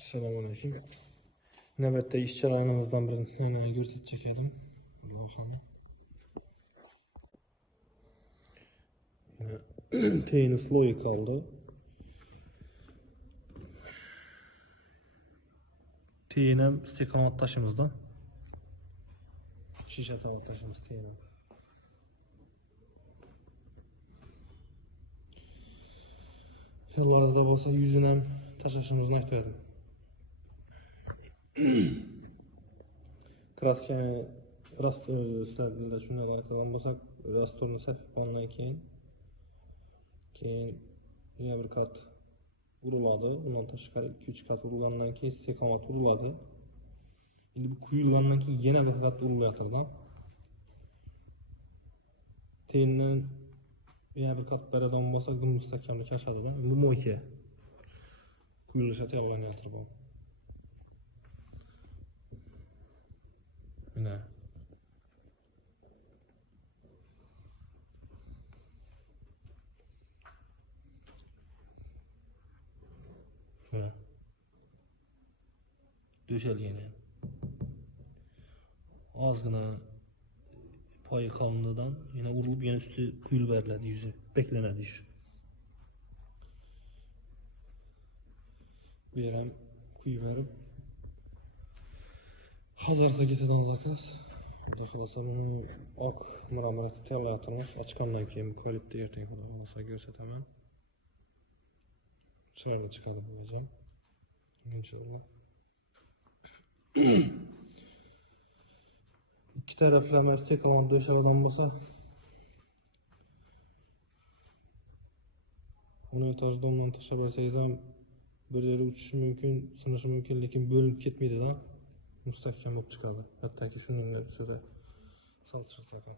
Assalomu alaykum. Navbatdagi ish jarayonimizdan birini ko'rsatib edim. Teyini sloy kaldı. Teyini hem stekan taşımızda. Şişe tavat taşımız teyini. Yollarda olsa yüzüne taşışımızın aytıyordum. Kraskani rastor üstlerinde şuna aytadan bolsak, rastorunu sepip ondan keyin yana bir kat uruladı. Bundan tashqari 2-3 kat urulandan keyin stekanot uruladi. Endi bu quyilgandan keyin yana bir kat urilayotir. Teyindan yana bir kat baradan bolsa bu mustahkamlik oshadi. Bu mo'yka. Quyilishi tayyorlanyapti bu. Mana döşelgan. Ozgina poyi qalınlığından yana urilib, yana üstü quyilib beriladi, yuzi beklanadi ish. Bu yer ham quyib berib hazarsa ketadigan zakaz. Xudo xolasa buni oq muramat tayyorlayapmiz. Ochgandan keyin klipni ertaga xudo xolasa ko'rsataman. Chiroyli chiqadi bu hojam. Inshaalloh. İki taraflama stekan döşeleden bolsa bunu etajda ondan tashlab bersangiz ham bir yeri uchishi mumkin, sinishi mumkin, lekin bo'linib ketmaydi da. Mustahkam bo'lib chiqadi. Hattoki shuningga ustida salchiq taqa.